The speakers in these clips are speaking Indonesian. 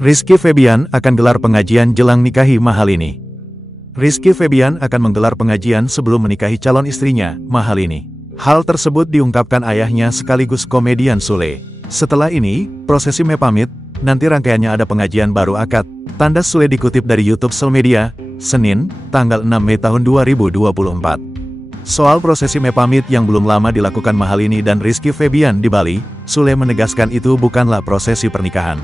Rizky Febian akan gelar pengajian jelang nikahi Mahalini. Rizky Febian akan menggelar pengajian sebelum menikahi calon istrinya, Mahalini. Hal tersebut diungkapkan ayahnya sekaligus komedian Sule. Setelah ini, prosesi pamit, nanti rangkaiannya ada pengajian baru akad. Tanda Sule dikutip dari YouTube Sel Media, Senin, tanggal 6 Mei tahun 2024. Soal prosesi pamit yang belum lama dilakukan Mahalini dan Rizky Febian di Bali, Sule menegaskan itu bukanlah prosesi pernikahan.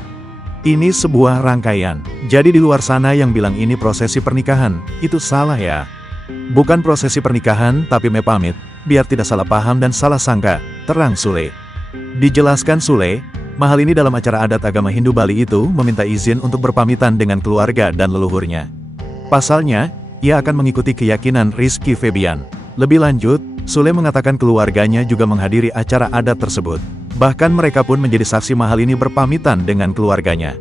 Ini sebuah rangkaian. Jadi di luar sana yang bilang ini prosesi pernikahan, itu salah ya. Bukan prosesi pernikahan tapi pamit, biar tidak salah paham dan salah sangka, terang Sule. Dijelaskan Sule, Mahalini dalam acara adat agama Hindu Bali itu meminta izin untuk berpamitan dengan keluarga dan leluhurnya. Pasalnya, ia akan mengikuti keyakinan Rizky Febian. Lebih lanjut, Sule mengatakan keluarganya juga menghadiri acara adat tersebut. Bahkan mereka pun menjadi saksi Mahalini berpamitan dengan keluarganya.